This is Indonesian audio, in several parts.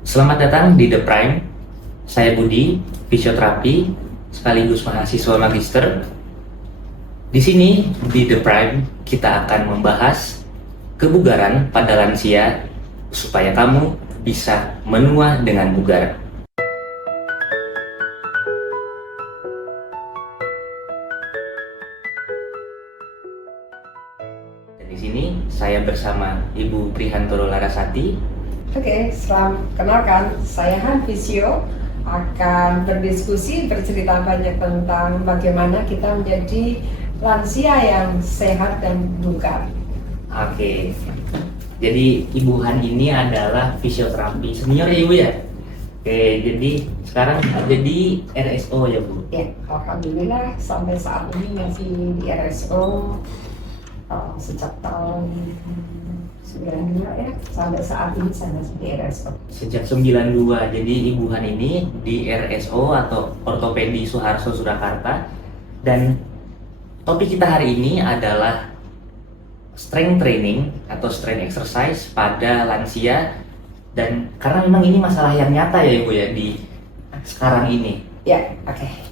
Selamat datang di The Prime. Saya Budi, fisioterapi sekaligus mahasiswa magister. Di sini di The Prime kita akan membahas kebugaran pada lansia supaya kamu bisa menua dengan bugar. Dan di sini saya bersama Ibu Prihantoro Larasati. Oke, selamat kenalkan, saya Han Fisio akan berdiskusi, bercerita banyak tentang bagaimana kita menjadi lansia yang sehat dan bugar. Oke, jadi Ibu Han ini adalah fisioterapi senior ya Ibu ya? Oke, jadi sekarang ada di RSO ya Bu? Ya, alhamdulillah sampai saat ini masih di RSO sejak tahun 92 ya, sampai saat ini saya masih di RSO. Sejak 92, jadi Ibu Han ini di RSO atau Ortopedi Suharto Surakarta. Dan topik kita hari ini adalah strength training atau strength exercise pada lansia. Dan karena memang ini masalah yang nyata ya Ibu ya di sekarang ini. Ya, oke.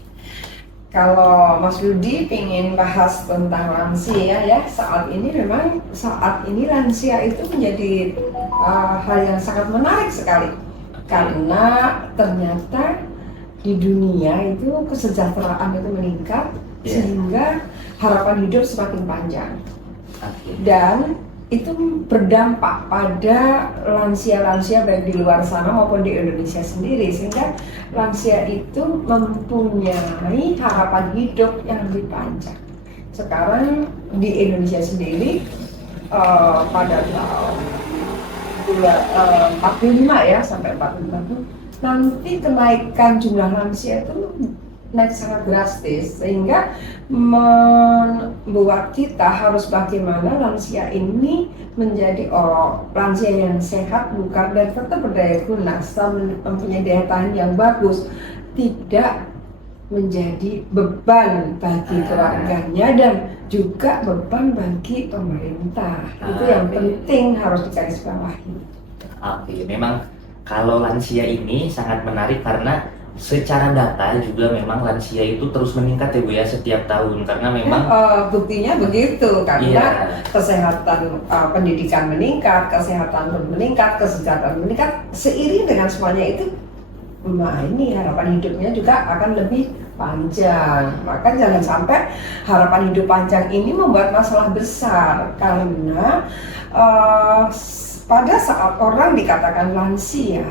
Kalau Mas Budi ingin bahas tentang lansia ya, saat ini lansia itu menjadi hal yang sangat menarik sekali. Karena ternyata di dunia itu kesejahteraan itu meningkat, sehingga harapan hidup semakin panjang. Dan itu berdampak pada lansia-lansia baik di luar sana maupun di Indonesia sendiri, sehingga lansia itu mempunyai harapan hidup yang lebih panjang. Sekarang di Indonesia sendiri pada tahun 45 ya sampai 45 nanti kenaikan jumlah lansia itu naik sangat drastis, sehingga membuat kita harus bagaimana lansia ini menjadi lansia yang sehat, bugar, dan tetap berdaya guna, mempunyai daya tahan yang bagus, tidak menjadi beban bagi keluarganya dan juga beban bagi pemerintah. Itu yang penting harus digarisbawahi. Oke, memang kalau lansia ini sangat menarik karena secara data juga memang lansia itu terus meningkat ya Bu ya setiap tahun, karena memang buktinya begitu, karena kesehatan pendidikan meningkat, kesehatan meningkat, kesejahteraan meningkat, seiring dengan semuanya itu ini harapan hidupnya juga akan lebih panjang. Maka jangan sampai harapan hidup panjang ini membuat masalah besar, karena pada saat orang dikatakan lansia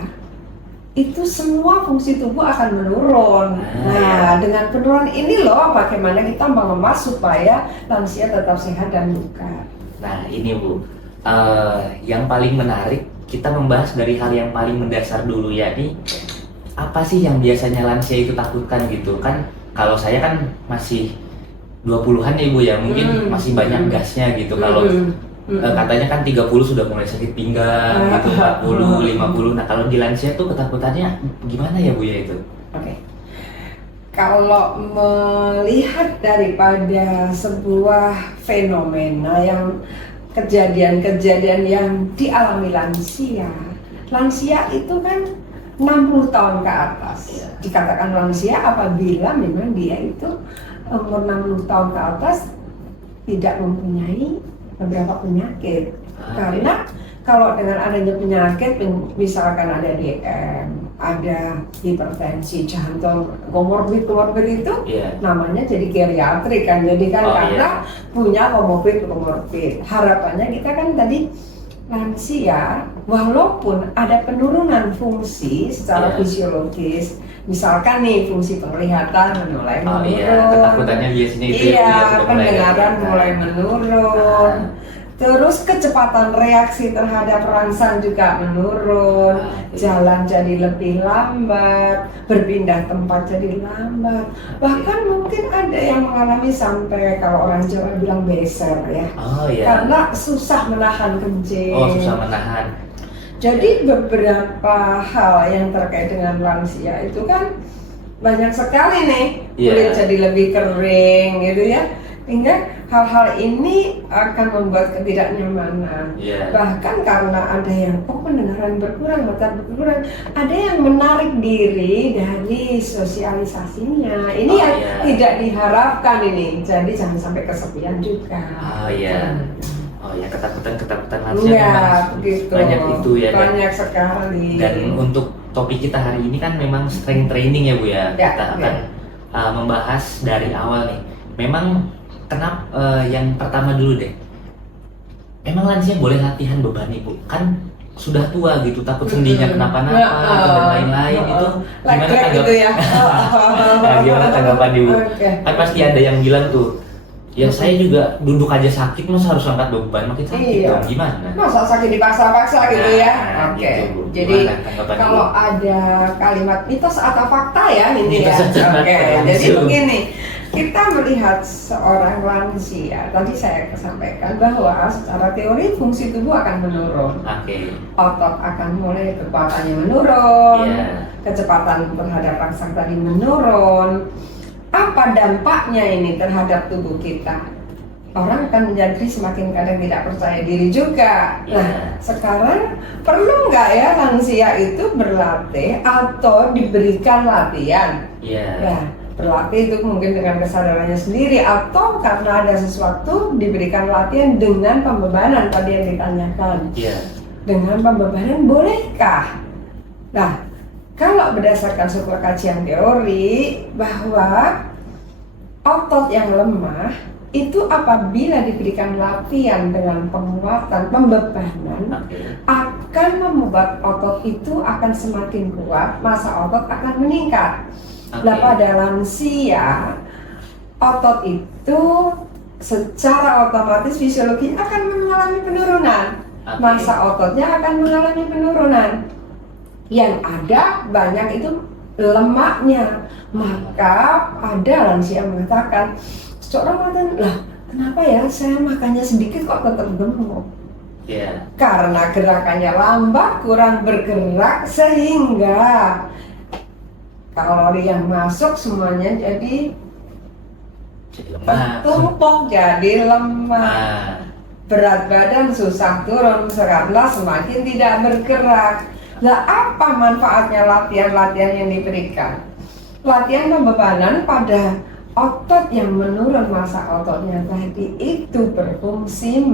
itu semua fungsi tubuh akan menurun. Nah, dengan penurunan ini loh bagaimana kita mengemas supaya lansia tetap sehat dan bugar. Nah ini Bu, yang paling menarik kita membahas dari hal yang paling mendasar dulu, yakni apa sih yang biasanya lansia itu takutkan gitu kan. Kalau saya kan masih 20-an ya Bu ya, mungkin masih banyak gasnya gitu. Kalau katanya kan 30 sudah mulai sakit pinggang gitu, 40, 50. Nah kalau di lansia tuh ketakutannya gimana ya Bu ya itu? Oke. Kalau melihat daripada sebuah fenomena yang kejadian-kejadian yang dialami lansia itu kan 60 tahun ke atas. Dikatakan lansia apabila memang dia itu umur 60 tahun ke atas tidak mempunyai beberapa penyakit. Karena kalau dengan adanya penyakit, misalkan ada DM, ada hipertensi, jantung, komorbid itu namanya jadi geriatrik kan. Jadi kan karena punya komorbid. Harapannya kita kan tadi lansia, walaupun ada penurunan fungsi secara fisiologis, misalkan nih fungsi penglihatan mulai menurun, ketakutannya biasanya itu pendengaran mulai menurun, terus kecepatan reaksi terhadap rangsang juga menurun, jalan jadi lebih lambat, berpindah tempat jadi lambat, bahkan mungkin ada yang mengalami sampai kalau orang Jawa bilang beser ya, karena susah menahan kencing. Susah menahan. Jadi beberapa hal yang terkait dengan lansia itu kan banyak sekali nih, kulit jadi lebih kering gitu ya. Sehingga hal-hal ini akan membuat ketidaknyamanan. Iya. Bahkan karena ada yang pendengaran berkurang, mata berkurang, ada yang menarik diri dari sosialisasinya. Ini Oh, yang iya. tidak diharapkan ini. Jadi jangan sampai kesepian juga. Oh iya. Oh ya, ketakutan lansia Iya, memang begitu. banyak itu ya. Banyak sekali. Dan untuk topik kita hari ini kan memang strength training ya Bu ya. Ya, Kita akan membahas dari awal nih. Memang kenapa yang pertama dulu deh. Emang lansia boleh latihan beban Ibu? Kan sudah tua gitu, takut sendinya kenapa-napa atau dan lain-lain itu. Gimana Like gitu ya. Nah, gimana tanggapan Ibu? Oke. Kan pasti ada yang bilang tuh, ya saya juga duduk aja sakit, masa harus angkat beban, makin sakit Iya. dong, gimana? Masa sakit dipaksa-paksa gitu ya? Nah, Oke. gitu, Bu. Jadi Gimana tanggapan kalau Ibu? ada kalimat mitos atau fakta ya ini ya. Mitos atau fakta, Oke. Jadi langsung. begini, kita melihat seorang lansia. Tadi saya sampaikan bahwa secara teori fungsi tubuh akan menurun. Oke. Otot akan mulai kekuatannya menurun, Iya. kecepatan terhadap rangsang tadi menurun. Apa dampaknya ini terhadap tubuh kita? Orang akan menjadi semakin kadang tidak percaya diri juga. Iya. Nah, sekarang perlu nggak ya lansia itu berlatih atau diberikan latihan? Iya. Ya, berlatih itu mungkin dengan kesadarannya sendiri atau karena ada sesuatu diberikan latihan dengan pembebanan tadi yang ditanyakan. Iya. Dengan pembebanan bolehkah? Nah, kalau berdasarkan sebuah kajian teori bahwa otot yang lemah itu apabila diberikan latihan dengan penguatan pembebanan Oke. akan membuat otot itu akan semakin kuat, massa otot akan meningkat. Oke. Nah, pada lansia otot itu secara otomatis fisiologi akan mengalami penurunan. Oke. Massa ototnya akan mengalami penurunan. Yang ada banyak itu lemaknya. Maka ada lansia mengatakan, seorang mengatakan, lah kenapa ya saya makannya sedikit kok tetap gemuk? Iya. Karena gerakannya lambat, kurang bergerak sehingga kalori yang masuk semuanya jadi Jadi lemah. tertumpuk jadi lemah. Nah, Berat badan susah turun karena semakin tidak bergerak. Nah, apa manfaatnya latihan-latihan yang diberikan? Latihan pembebanan pada otot yang menurun massa ototnya tadi itu berfungsi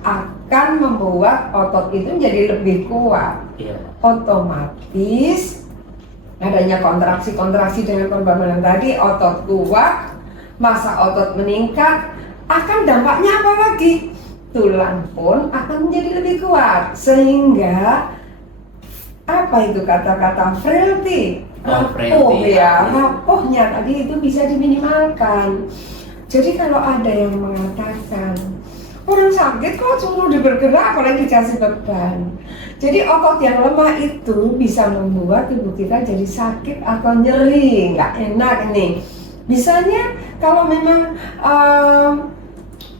akan membuat otot itu menjadi lebih kuat. iya. Otomatis adanya kontraksi-kontraksi dengan pembebanan tadi, otot kuat, massa otot meningkat, akan dampaknya apa lagi? Tulang pun akan menjadi lebih kuat, sehingga apa itu kata-kata frailty? Oh, Rapuh frailty. ya, rapuhnya tadi itu bisa diminimalkan. Jadi kalau ada yang mengatakan orang sakit kok suruh bergerak apalagi dikasih beban. Jadi otot yang lemah itu bisa membuat tubuh kita jadi sakit atau nyeri, nggak enak nih. Misalnya kalau memang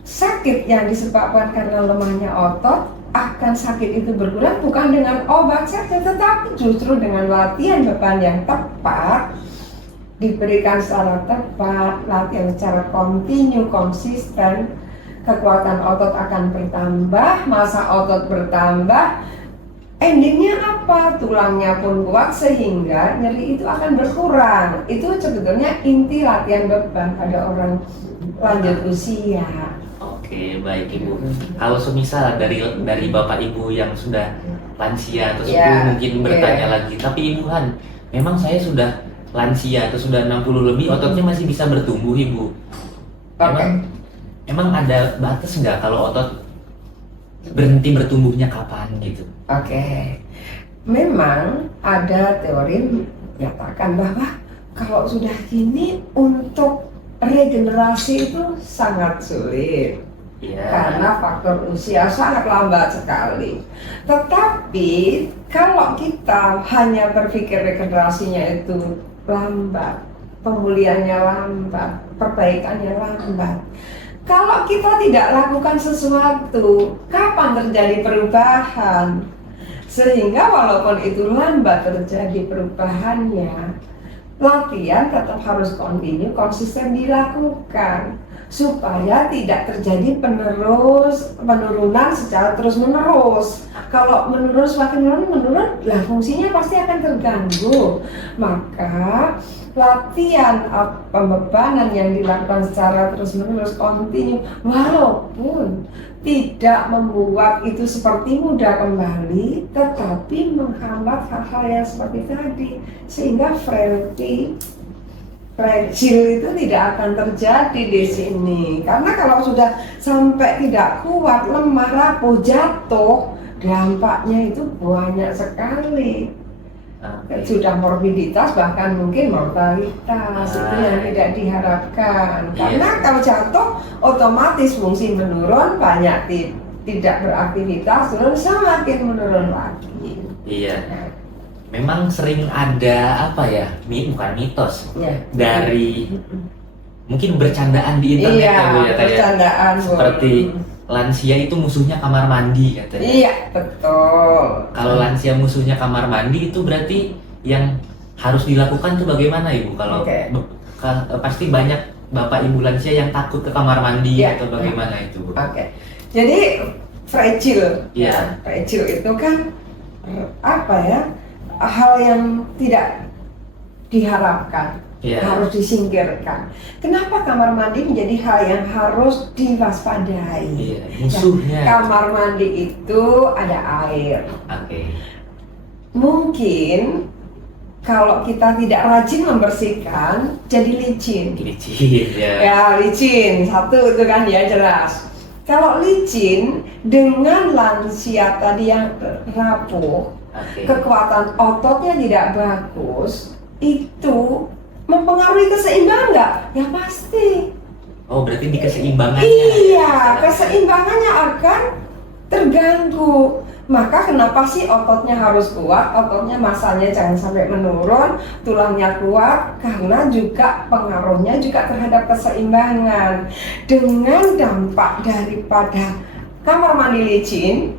sakit yang disebabkan karena lemahnya otot, akan sakit itu berkurang bukan dengan obat saja, tetapi justru dengan latihan beban yang tepat, diberikan secara tepat, latihan secara kontinu, konsisten, kekuatan otot akan bertambah, massa otot bertambah, endingnya apa? Tulangnya pun kuat sehingga nyeri itu akan berkurang. Itu sebetulnya inti latihan beban pada orang lanjut usia. Oke, baik Ibu. Kalau semisal dari Bapak Ibu yang sudah lansia atau Ya, mungkin bertanya lagi, tapi Ibu Han, memang saya sudah lansia atau sudah 60 lebih, ototnya masih bisa bertumbuh Ibu. Emang ada batas nggak kalau otot berhenti bertumbuhnya kapan gitu? Oke. Memang ada teori menyatakan bahwa kalau sudah gini untuk regenerasi itu sangat sulit. Iya. Karena faktor usia sangat lambat sekali. Tetapi kalau kita hanya berpikir regenerasinya itu lambat, pemulihannya lambat, perbaikannya lambat, kalau kita tidak lakukan sesuatu, kapan terjadi perubahan? Sehingga walaupun itu lambat terjadi perubahannya, latihan tetap harus kontinu, konsisten dilakukan. supaya tidak terjadi penurunan secara terus-menerus. Kalau makin menurun, lah fungsinya pasti akan terganggu. Maka latihan pembebanan yang dilakukan secara terus-menerus kontinu, walaupun tidak membuat itu seperti mudah kembali, tetapi menghambat hal-hal yang seperti tadi, sehingga fragile itu tidak akan terjadi di sini. Karena kalau sudah sampai tidak kuat, lemah, rapuh, jatuh, dampaknya itu banyak sekali. Sudah morbiditas, bahkan mungkin mortalitas. Itu yang tidak diharapkan. Karena kalau jatuh otomatis fungsi menurun, banyak tidak beraktivitas, turun, semakin menurun lagi. Iya. Memang sering ada bukan mitos dari mungkin bercandaan di internet ya Bu, ya, bercandaan seperti lansia itu musuhnya kamar mandi katanya. Iya, betul. Kalau lansia musuhnya kamar mandi itu berarti yang harus dilakukan tuh bagaimana Ibu? Kalau pasti banyak Bapak Ibu lansia yang takut ke kamar mandi atau bagaimana itu Bu? Jadi fragile. Fragile itu kan hal yang tidak diharapkan, harus disingkirkan. Kenapa kamar mandi menjadi hal yang harus diwaspadai? Musuhnya. Kamar mandi itu ada air. Mungkin kalau kita tidak rajin membersihkan, jadi licin. Licin. Satu itu kan ya jelas. Kalau licin dengan lansia tadi yang rapuh, kekuatan ototnya tidak bagus, itu mempengaruhi keseimbangan nggak? Ya pasti. Oh, berarti di keseimbangannya. Iya, keseimbangannya akan terganggu. Maka kenapa sih ototnya harus kuat? Ototnya masanya jangan sampai menurun, tulangnya kuat, karena juga pengaruhnya juga terhadap keseimbangan. Dengan dampak daripada kamar mandi licin,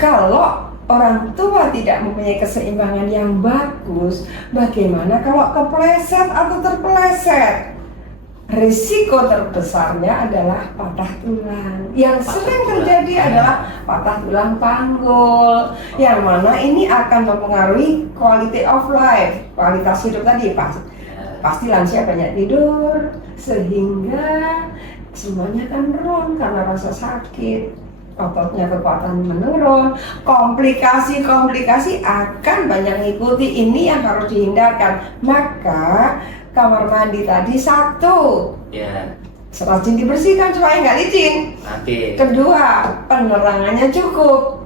kalau orang tua tidak mempunyai keseimbangan yang bagus, bagaimana kalau kepleset atau terpeleset? Risiko terbesarnya adalah patah tulang. Yang sering terjadi adalah patah tulang panggul, yang mana ini akan mempengaruhi quality of life, kualitas hidup tadi. Pasti lansia banyak tidur, sehingga semuanya akan drop karena rasa sakit. Ototnya kekuatan menurun, komplikasi akan banyak mengikuti. Ini yang harus dihindarkan. Maka kamar mandi tadi satu, rajin dibersihkan supaya nggak licin. Kedua, penerangannya cukup.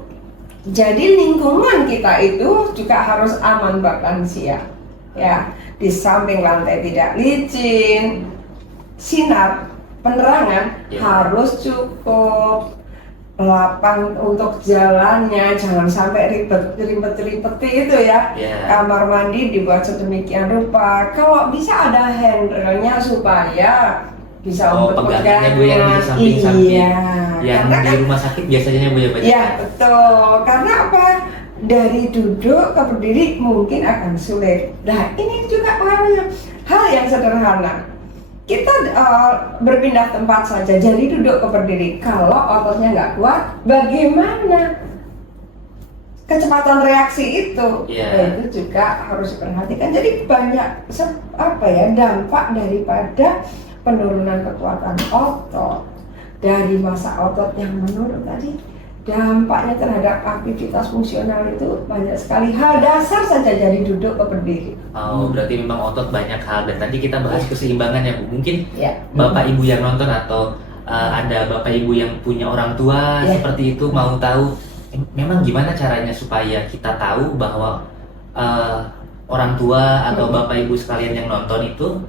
Jadi lingkungan kita itu juga harus aman buat lansia. Di samping lantai tidak licin, sinar penerangan harus cukup. Lapang untuk jalannya, jangan sampai ribet itu ya. Kamar mandi dibuat sedemikian rupa. Kalau bisa ada handrailnya supaya bisa untuk pegangannya Bu yang di samping-samping. Yang di rumah sakit biasanya Bu ya banyak. Iya, betul. Karena apa? Dari duduk ke berdiri mungkin akan sulit. Nah, ini juga pengaruhnya. Hal yang sederhana. Kita berpindah tempat saja, jadi duduk ke berdiri. Kalau ototnya nggak kuat, bagaimana kecepatan reaksi itu? Itu juga harus diperhatikan. Jadi banyak dampak daripada penurunan kekuatan otot dari masa otot yang menurun tadi. Dampaknya terhadap aktivitas fungsional itu banyak sekali. Hal dasar saja dari duduk ke berdiri. Berarti memang otot banyak hal. Dan tadi kita bahas keseimbangan ya Bu. Mungkin Bapak Ibu yang nonton atau ada Bapak Ibu yang punya orang tua seperti itu mau tahu memang gimana caranya supaya kita tahu bahwa orang tua atau Bapak Ibu sekalian yang nonton itu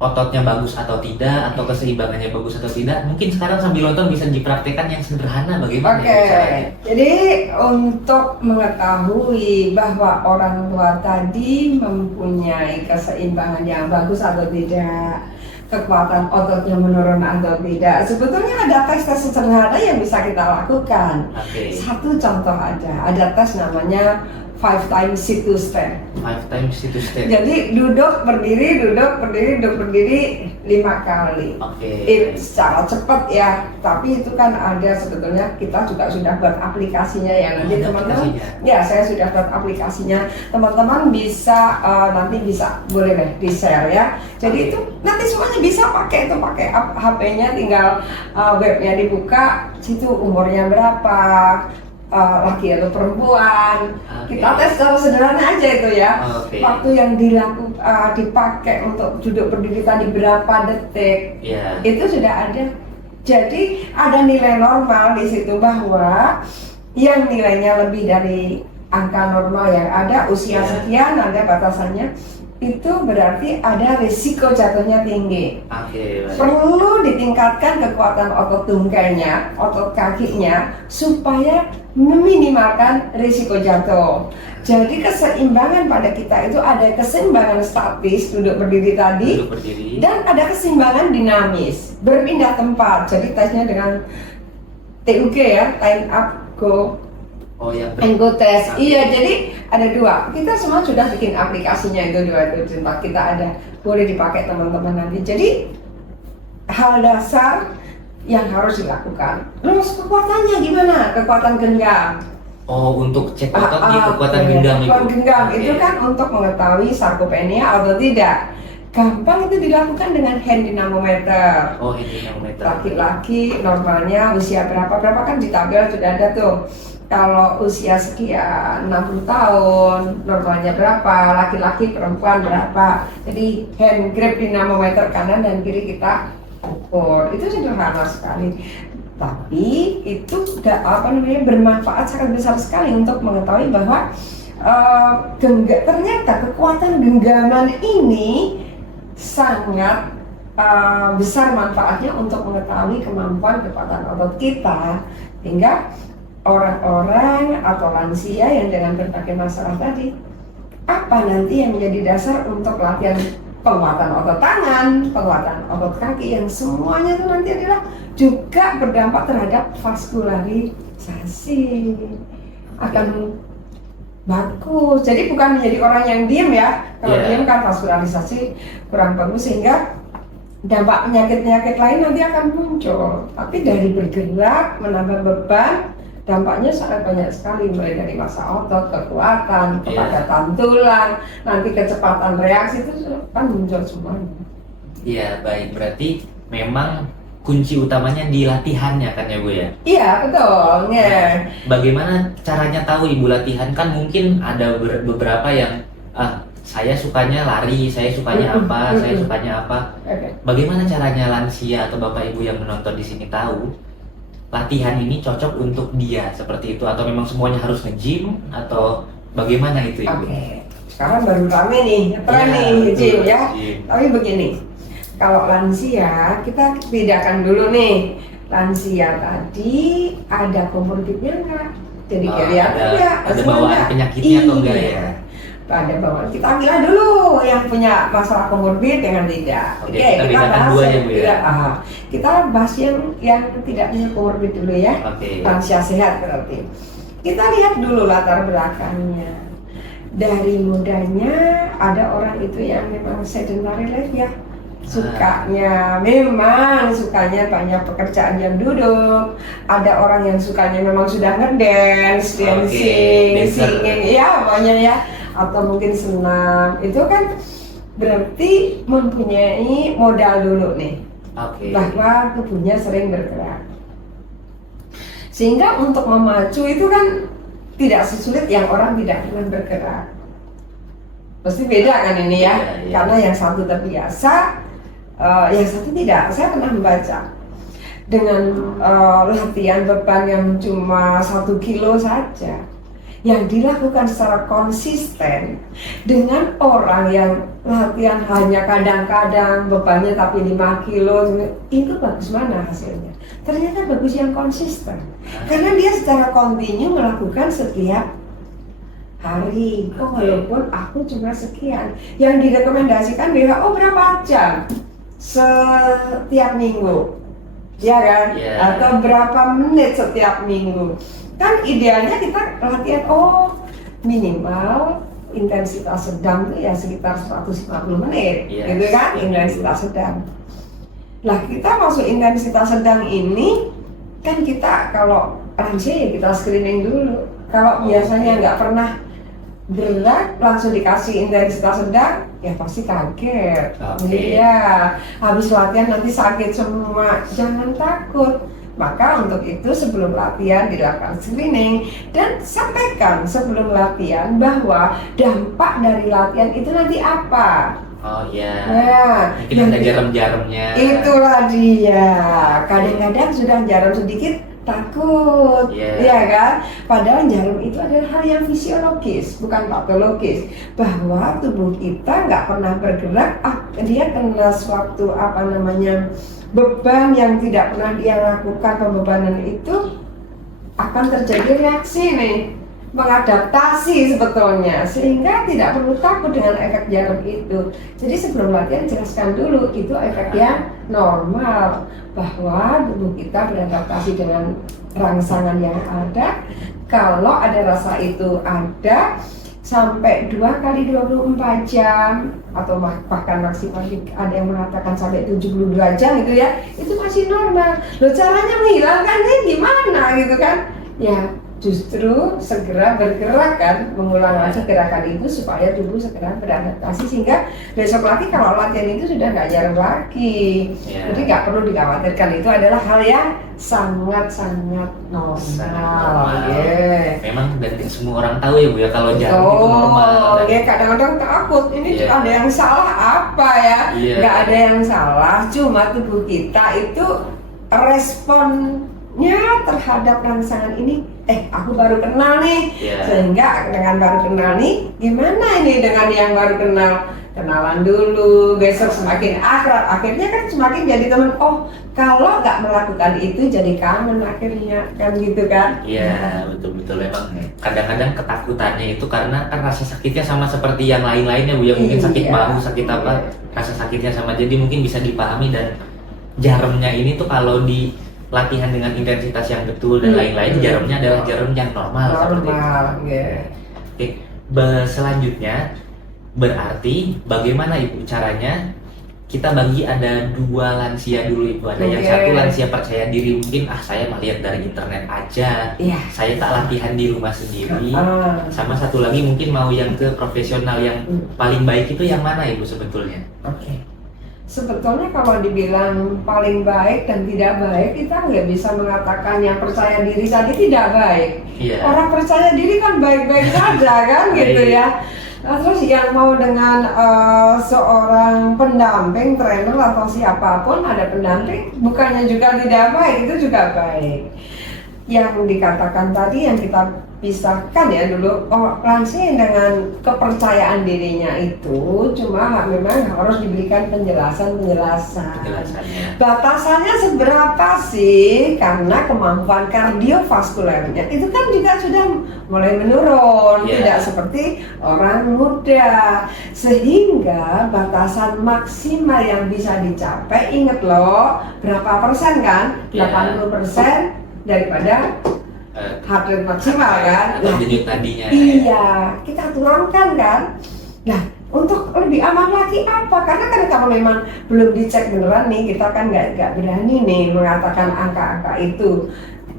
ototnya bagus atau tidak, atau keseimbangannya bagus atau tidak. Mungkin sekarang sambil nonton bisa dipraktekkan yang sederhana bagaimana caranya. Jadi untuk mengetahui bahwa orang tua tadi mempunyai keseimbangan yang bagus atau tidak, kekuatan ototnya menurun atau tidak, sebetulnya ada tes-tes sederhana yang bisa kita lakukan. Satu contoh ada tes namanya 5 times sit to stand. 5 times sit to stand. Jadi duduk berdiri, duduk berdiri 5 kali. Oke. Secara cepat ya, tapi itu kan ada sebetulnya kita juga sudah buat aplikasinya ya. Nanti Ada teman-teman, aplikasinya? ya saya sudah buat aplikasinya. Teman-teman bisa nanti bisa boleh deh di share ya. Jadi itu nanti semuanya bisa pakai HP-nya, tinggal webnya dibuka, situ umurnya berapa, laki atau perempuan. Oke. Kita tes secara sederhana aja itu ya. Oke. Waktu yang dipakai untuk duduk berdiri tadi berapa detik, Iya. itu sudah ada. Jadi ada nilai normal di situ, bahwa yang nilainya lebih dari angka normal yang ada, usia Iya. sekian ada batasannya, itu berarti ada risiko jatuhnya tinggi. Oke. Baik. Perlu ditingkatkan kekuatan otot tungkainya, otot kakinya, supaya meminimalkan risiko jatuh. Jadi keseimbangan pada kita itu ada keseimbangan statis, duduk berdiri tadi, Duduk berdiri. dan ada keseimbangan dinamis, berpindah tempat. Jadi tesnya dengan TUG ya, time up, go, Oh yang and go test. Oke. Iya, jadi ada 2. Kita semua sudah bikin aplikasinya itu 2 itu tempat kita ada. Boleh dipakai teman-teman nanti. Jadi hal dasar yang harus dilakukan. Terus kekuatannya gimana? Kekuatan genggam. Oh, untuk cek otot di kekuatan Oke. genggam itu. Kekuatan genggam Oke. itu kan untuk mengetahui sarkopenia atau tidak. Gampang itu dilakukan dengan hand dynamometer. Oh, ini yang meter. Laki-laki normalnya usia berapa kan di tabel sudah ada tuh. Kalau usia sekian 60 tahun normalnya berapa, laki-laki perempuan berapa. Jadi hand grip dynamometer kanan dan kiri kita ukur. Itu sederhana sekali. Tapi itu bermanfaat sangat besar sekali untuk mengetahui bahwa ternyata kekuatan genggaman ini sangat besar manfaatnya untuk mengetahui kemampuan kekuatan otot kita, hingga orang-orang atau lansia yang dengan berbagai masalah tadi, apa nanti yang menjadi dasar untuk latihan penguatan otot tangan, penguatan otot kaki, yang semuanya itu nanti adalah juga berdampak terhadap vaskularisasi, akan bagus. Jadi bukan menjadi orang yang diem ya. Kalau Yeah. diem kan vaskularisasi kurang bagus, sehingga dampak penyakit-penyakit lain nanti akan muncul. Tapi dari bergerak, menambah beban, dampaknya sangat banyak sekali, mulai dari massa otot, kekuatan, kepadatan tulang, nanti kecepatan reaksi itu kan muncul semuanya. Iya, baik. Berarti memang kunci utamanya di latihannya kan ya Bu ya? Iya, betul. Ya. Bagaimana caranya tahu Ibu latihan? Kan mungkin ada beberapa yang saya sukanya lari, saya sukanya apa, saya sukanya apa. Oke. Bagaimana caranya lansia atau Bapak Ibu yang menonton di sini tahu latihan ini cocok untuk dia seperti itu, atau memang semuanya harus nge-gym, atau bagaimana itu Ibu? Oke. Sekarang baru rame nih, tren Ya, nih betul, gym ya. gym. Tapi begini, kalau lansia kita bedakan dulu nih. Lansia tadi ada komorbidnya enggak? Jadi kelihatan enggak? ada bawaan penyakitnya atau enggak ya? Iya. Ada bawaan. Kita pilih dulu yang punya masalah komorbid dengan tidak. Oke, kita bedakan dua ya, Bu, ya? Kita bahas yang tidak punya komorbid dulu ya. Oke. Lansia sehat berarti. Kita lihat dulu latar belakangnya. Dari mudanya ada orang itu yang memang sedentary life ya. Memang sukanya banyak pekerjaan yang duduk. Ada orang yang sukanya memang sudah ngedance, dancing, dancer. singing, ya pokoknya ya. Atau mungkin senam. Itu kan berarti mempunyai modal dulu nih, Oke. bahwa tubuhnya sering bergerak. Sehingga untuk memacu itu kan tidak sesulit yang orang tidak pernah bergerak. Pasti beda kan ini ya, Iya. karena yang satu terbiasa, yang satu tidak. Saya pernah membaca dengan latihan beban yang cuma 1 kilo saja, yang dilakukan secara konsisten dengan orang yang latihan hanya kadang-kadang bebannya tapi 5 kilo, itu bagus mana hasilnya? Ternyata bagus yang konsisten, karena dia secara kontinu melakukan setiap hari. Walaupun aku cuma sekian, yang direkomendasikan WHO berapa jam setiap minggu, ya kan? Yeah. Atau berapa menit setiap minggu. Kan idealnya kita latihan minimal intensitas sedang itu ya sekitar 150 menit, Yes. gitu kan, intensitas sedang. Lah kita masuk intensitas sedang ini, kan kita kalau lansia ya kita screening dulu. Kalau biasanya nggak pernah gerak langsung dikasih intensitas sedang, ya pasti kaget. Iya, habis latihan nanti sakit semua, jangan takut. Maka untuk itu sebelum latihan dilakukan screening dan sampaikan sebelum latihan bahwa dampak dari latihan itu nanti apa. Oh iya. Ya, Mungkin ada jarum-jarumnya. itulah dia. Kadang-kadang sudah jarum sedikit takut, ya kan? Padahal jarum itu adalah hal yang fisiologis, bukan patologis. Bahwa tubuh kita nggak pernah bergerak, dia kena suatu beban yang tidak pernah dia lakukan, pembebanan itu akan terjadi reaksi nih, mengadaptasi sebetulnya, sehingga tidak perlu takut dengan efek jarum itu. Jadi sebelum latihan jelaskan dulu itu efek yang normal, bahwa tubuh kita beradaptasi dengan rangsangan yang ada. Kalau ada rasa itu ada sampai 2 kali 24 jam atau bahkan maksimal ada yang mengatakan sampai 72 jam gitu ya, itu masih normal. Loh, caranya menghilangkannya gimana gitu kan? Ya justru segera bergerak kan, mengulang lagi gerakan itu supaya tubuh segera beradaptasi, sehingga besok lagi kalau latihan itu sudah nggak jarum lagi. Jadi nggak perlu dikhawatirkan, itu adalah hal yang sangat-sangat normal. Memang dan semua orang tahu ya Bu ya kalau jarum itu normal. Ya kadang-kadang takut ini ada yang salah apa ya? Nggak ada yang salah, cuma tubuh kita itu responnya terhadap rangsangan ini. Aku baru kenal nih, sehingga dengan baru kenal nih, gimana ini dengan yang baru kenal? Kenalan dulu, besok semakin akrab, akhirnya kan semakin jadi teman. Oh, kalau nggak melakukan itu jadi kangen akhirnya, kan gitu kan? Iya, betul-betul. Memang kadang-kadang ketakutannya itu karena kan rasa sakitnya sama seperti yang lain-lainnya Bu ya, mungkin sakit bahu, sakit apa, rasa sakitnya sama, jadi mungkin bisa dipahami. Dan jarumnya ini tuh kalau di latihan dengan intensitas yang betul dan lain-lain, jarumnya adalah jarum yang normal. Oke, selanjutnya berarti bagaimana Ibu caranya kita bagi ada 2 lansia dulu Ibu. Ada yang satu lansia percaya diri, mungkin saya melihat dari internet aja, saya tak latihan di rumah sendiri. Sama satu lagi mungkin mau yang ke profesional, yang paling baik itu yang mana Ibu sebetulnya? Sebetulnya kalau dibilang paling baik dan tidak baik, kita nggak bisa mengatakan yang percaya diri tadi tidak baik. Orang percaya diri kan baik-baik saja kan gitu ya. Terus yang mau dengan seorang pendamping, trainer atau siapapun ada pendamping, bukannya juga tidak baik, itu juga baik. Yang dikatakan tadi yang kita pisahkan ya dulu, lansia dengan kepercayaan dirinya itu cuma memang harus diberikan penjelasan. Batasannya seberapa sih? Karena kemampuan kardiovaskulernya itu kan juga sudah mulai menurun, tidak seperti orang muda, sehingga batasan maksimal yang bisa dicapai, ingat loh, berapa persen kan? 80% daripada heart rate maksimal kan? Denyut nadinya. Iya, kita turunkan kan? Nah, untuk lebih aman lagi apa? Karena kan kalau memang belum dicek beneran nih, kita kan nggak berani nih mengatakan angka-angka itu.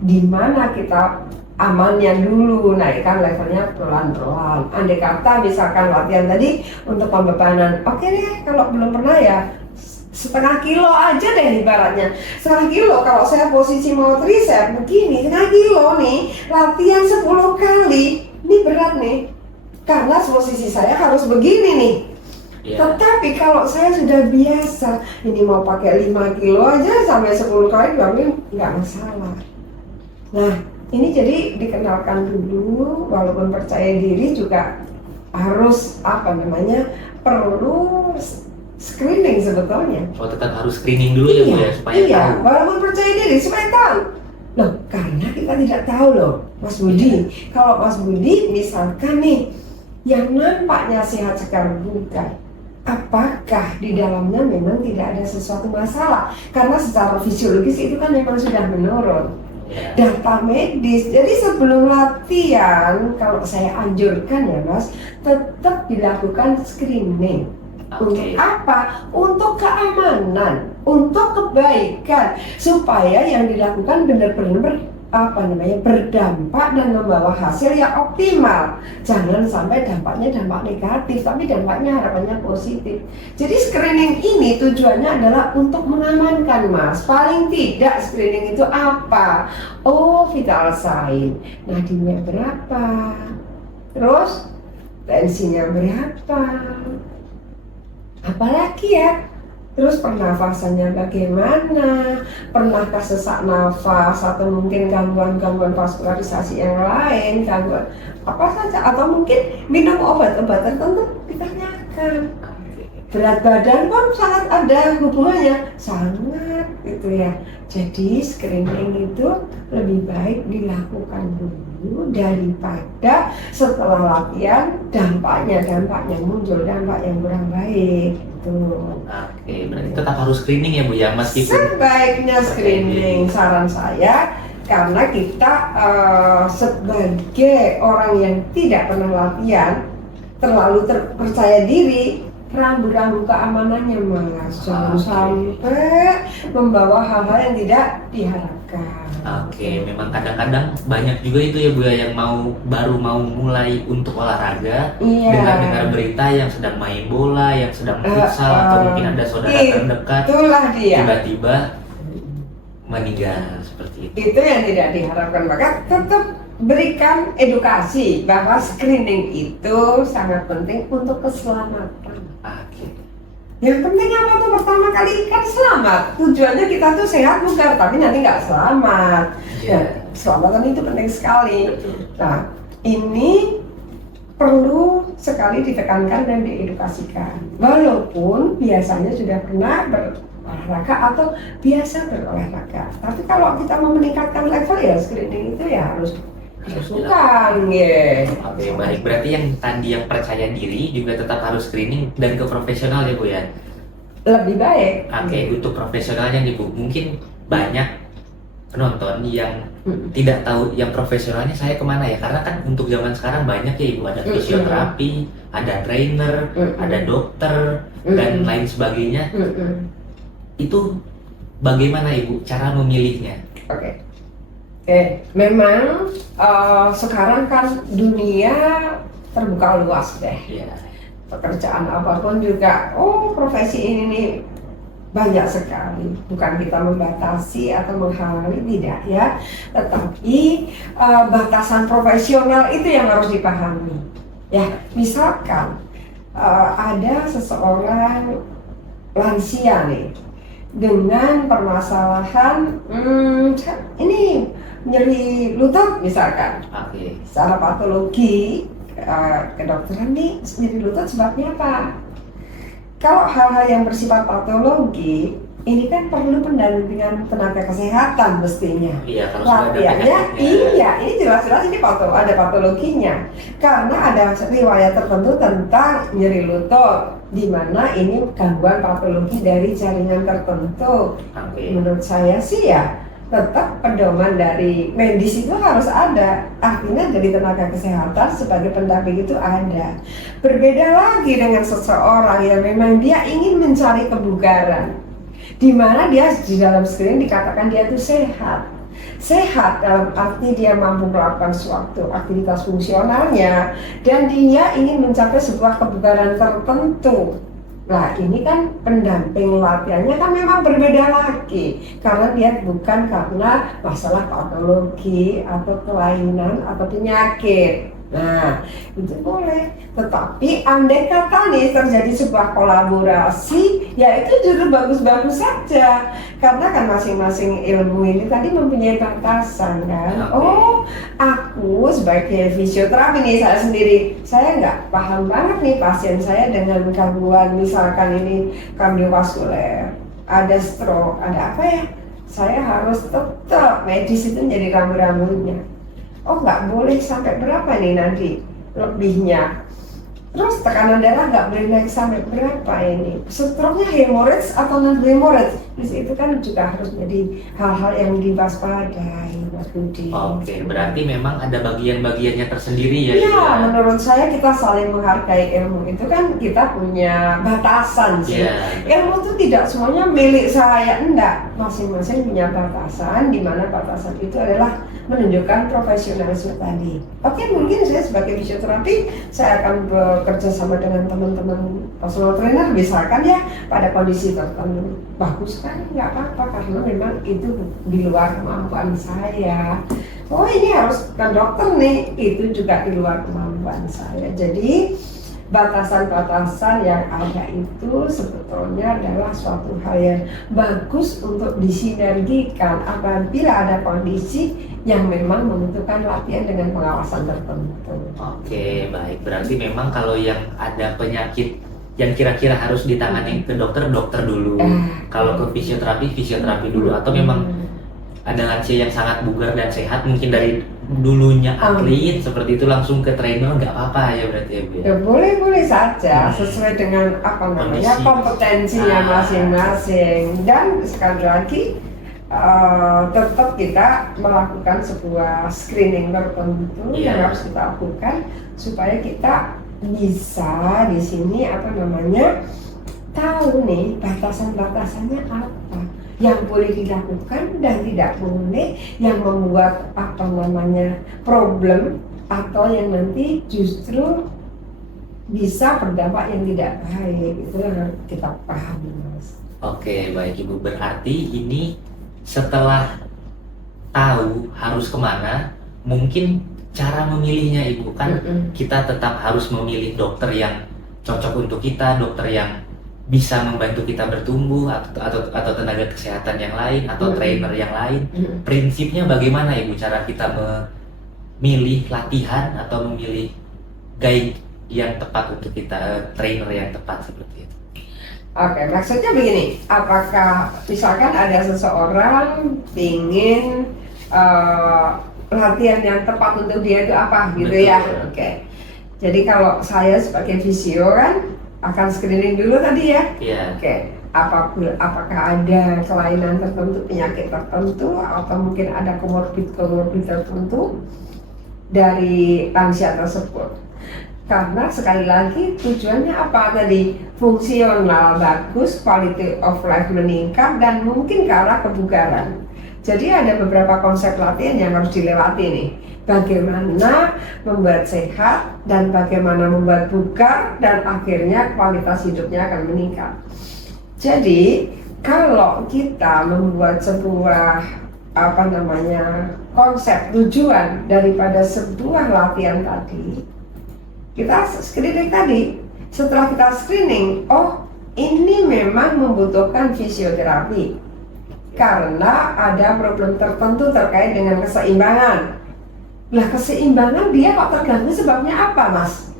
Di mana kita amannya dulu, naikkan levelnya pelan-pelan. Andai kata misalkan latihan tadi untuk pembebanan, oke deh, kalau belum pernah ya setengah kilo aja deh ibaratnya. Setengah kilo, kalau saya posisi mau tricep begini, setengah kilo nih, latihan 10 kali, ini berat nih, karena posisi saya harus begini nih. Tetapi kalau saya sudah biasa, ini mau pakai 5 kilo aja sampai 10 kali, nggak masalah. Nah, ini jadi dikenalkan dulu, walaupun percaya diri juga harus perlu screening sebetulnya. Tetap harus screening dulu ya Bu ya, supaya tahu. Walaupun percaya diri supaya tahu. Loh, karena kita tidak tahu loh, Mas Budi. Kalau Mas Budi misalkan nih, yang nampaknya sehat segar bukan, apakah di dalamnya memang tidak ada sesuatu masalah? Karena secara fisiologis itu kan memang sudah menurun. Ya. data medis. Jadi sebelum latihan, kalau saya anjurkan ya Mas, tetap dilakukan screening. Untuk Oke. apa? Untuk keamanan, untuk kebaikan, supaya yang dilakukan benar-benar berdampak dan membawa hasil yang optimal. Jangan sampai dampaknya dampak negatif, tapi dampaknya harapannya positif. Jadi screening ini tujuannya adalah untuk mengamankan Mas. Paling tidak screening itu apa? Oh, vital sign, nadinya berapa, terus tensinya berapa, apalagi ya, terus pernafasannya bagaimana, pernahkah sesak nafas atau mungkin gangguan-gangguan vaskularisasi yang lain, gangguan apa saja, atau mungkin minum obat-obat tertentu ditanyakan. Berat badan pun sangat ada hubungannya, sangat gitu ya. Jadi screening itu lebih baik dilakukan dulu daripada setelah latihan dampaknya muncul, dampak yang kurang baik gitu. Oke, berarti tetap harus screening ya Bu ya, meskipun Sebaiknya screening, saran saya, karena kita sebagai orang yang tidak pernah latihan, terlalu terpercaya diri, rambu-rambu keamanannya Mas, jangan sampai membawa hal-hal yang tidak diharapkan. Oke, memang kadang-kadang banyak juga itu ya Bu ya, yang baru mau mulai untuk olahraga, Iya. dengar berita yang sedang main bola, yang sedang futsal, atau mungkin ada saudara terdekat, Itulah dia. tiba-tiba meninggal seperti itu. Itu yang tidak diharapkan. Maka tetap berikan edukasi bahwa screening itu sangat penting untuk keselamatan. Oke. Yang penting apa tuh, pertama kali kan selamat. Tujuannya kita tuh sehat bukan, tapi nanti nggak selamat. Iya. Ya, keselamatan itu penting sekali. Betul. Nah, ini perlu sekali ditekankan dan diedukasikan. Walaupun biasanya sudah pernah berolahraga atau biasa berolahraga, tapi kalau kita mau meningkatkan level ya screening itu ya harus dilakukan. Ya. Oke, baik. Berarti yang tadi yang percaya diri juga tetap harus screening dan ke profesional ya Bu ya. Lebih baik. Oke, untuk profesionalnya nih Bu, mungkin banyak penonton yang tidak tahu yang profesionalnya saya kemana ya, karena kan untuk zaman sekarang banyak ya Ibu, ada fisioterapi, ada trainer, ada dokter, dan lain sebagainya. Itu bagaimana Ibu cara memilihnya? Oke, memang sekarang kan dunia terbuka luas deh. Ya. Pekerjaan apapun juga, profesi ini nih banyak sekali. Bukan kita membatasi atau menghalangi, tidak ya. Tetapi batasan profesional itu yang harus dipahami. Ya, misalkan ada seseorang lansia nih dengan permasalahan ini nyeri lutut misalkan. Oke. Secara patologi kedokteran nih, nyeri lutut sebabnya apa? Kalau hal-hal yang bersifat patologi ini kan perlu pendampingan tenaga kesehatan mestinya. Iya, kalau sudah ada Latihannya, penyakitnya. iya, ini jelas-jelas ini ada patologinya. Karena ada riwayat tertentu tentang nyeri lutut, di mana ini gangguan patologi dari jaringan tertentu. Oke. Menurut saya sih ya, tetap pedoman dari medis itu harus ada. Artinya dari tenaga kesehatan sebagai pendamping itu ada. Berbeda lagi dengan seseorang yang memang dia ingin mencari kebugaran, di mana dia di dalam screening dikatakan dia itu sehat. Sehat dalam arti dia mampu melakukan suatu aktivitas fungsionalnya dan dia ingin mencapai sebuah kebugaran tertentu. Nah, ini kan pendamping latihannya kan memang berbeda lagi, karena dia bukan karena masalah patologi atau kelainan atau penyakit. Nah, itu boleh. Tetapi andai kata nih terjadi sebuah kolaborasi, ya itu justru bagus-bagus saja. Karena kan masing-masing ilmu ini tadi mempunyai batasan kan. Oh, aku sebagai fisioterapi nih, saya sendiri, saya nggak paham banget nih pasien saya dengan gangguan misalkan ini kardiovaskuler, ada stroke, ada apa ya. Saya harus tetap medis itu menjadi rambu-rambunya. Oh, nggak boleh sampai berapa nih nanti lebihnya. Terus tekanan darah nggak boleh naik sampai berapa ini? Stroke-nya hemorrhage atau non hemorrhage? Itu kan juga harus menjadi hal-hal yang diwaspadai, Mas Budi. Oke, berarti memang ada bagian-bagiannya tersendiri ya. Iya, Ibu, ya? menurut saya kita saling menghargai ilmu itu kan kita punya batasan sih. Iya. Ilmu itu tidak semuanya milik saya, enggak. Masing-masing punya batasan, di mana batasan itu adalah menunjukkan profesionalisme tadi. Oke, mungkin saya sebagai fisioterapi, saya akan bekerja sama dengan teman-teman personal trainer, misalkan ya, pada kondisi tertentu. Bagus kan, nggak apa-apa, karena memang itu di luar kemampuan saya. Oh ini harus ke dokter nih, itu juga di luar kemampuan saya. Jadi batasan-batasan yang ada itu sebetulnya adalah suatu hal yang bagus untuk disinergikan apabila ada kondisi yang memang membutuhkan latihan dengan pengawasan tertentu. Oke, baik. Berarti memang kalau yang ada penyakit yang kira-kira harus ditangani ke dokter, dokter dulu. Kalau ke fisioterapi, fisioterapi dulu. Atau memang ada lansia yang sangat bugar dan sehat, mungkin dari dulunya atlet seperti itu langsung ke trainer, nggak apa-apa ya berarti ya Bu? Ya boleh-boleh saja sesuai dengan apa namanya Kondisi. kompetensinya masing-masing. Dan sekali lagi tetap kita melakukan sebuah screening tertentu yang harus kita lakukan supaya kita bisa di sini apa namanya tahu nih batasan-batasannya apa yang boleh dilakukan dan tidak boleh, yang membuat apa namanya problem atau yang nanti justru bisa berdampak yang tidak baik. Itu yang harus kita pahami, Mas. Oke, baik Ibu. Berarti ini setelah tahu harus kemana, mungkin cara memilihnya Ibu kan kita tetap harus memilih dokter yang cocok untuk kita, dokter yang bisa membantu kita bertumbuh atau tenaga kesehatan yang lain atau trainer yang lain. Prinsipnya bagaimana Ibu cara kita memilih latihan atau memilih guide yang tepat untuk kita, trainer yang tepat seperti itu? Oke, maksudnya begini, apakah misalkan ada seseorang ingin latihan yang tepat untuk dia itu apa gitu. Betul. Ya? Oke. Jadi kalau saya sebagai fisio kan akan screening dulu tadi ya. Iya. Oke. Apakah ada kelainan tertentu, penyakit tertentu, atau mungkin ada komorbid tertentu dari lansia tersebut. Karena sekali lagi tujuannya apa tadi? Fungsional bagus, quality of life meningkat, dan mungkin ke arah kebugaran. Jadi ada beberapa konsep latihan yang harus dilewati nih. Bagaimana membuat sehat dan bagaimana membuat bugar dan akhirnya kualitas hidupnya akan meningkat. Jadi kalau kita membuat sebuah apa namanya konsep tujuan daripada sebuah latihan tadi, kita screening tadi. Setelah kita screening, oh ini memang membutuhkan fisioterapi karena ada problem tertentu terkait dengan keseimbangan. Nah, keseimbangan dia kok terganggu sebabnya apa, Mas?